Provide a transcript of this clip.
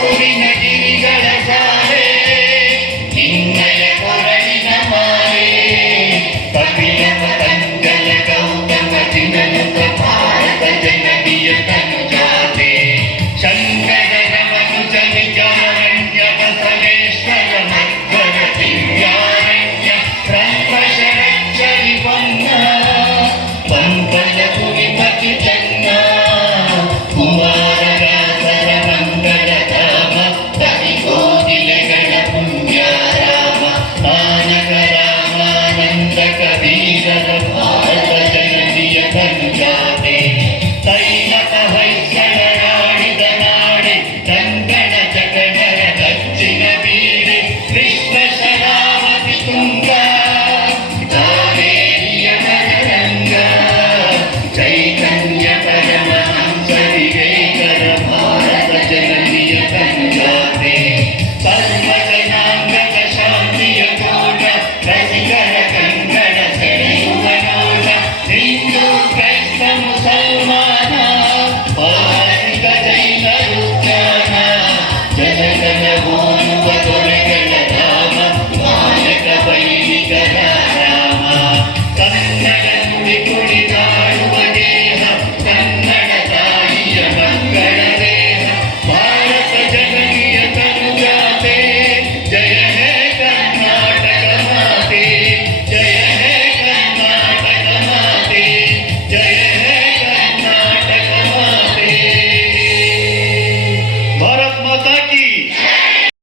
ಕೂಡಿನ ಗಿರಿಗಳ ಸಾಲ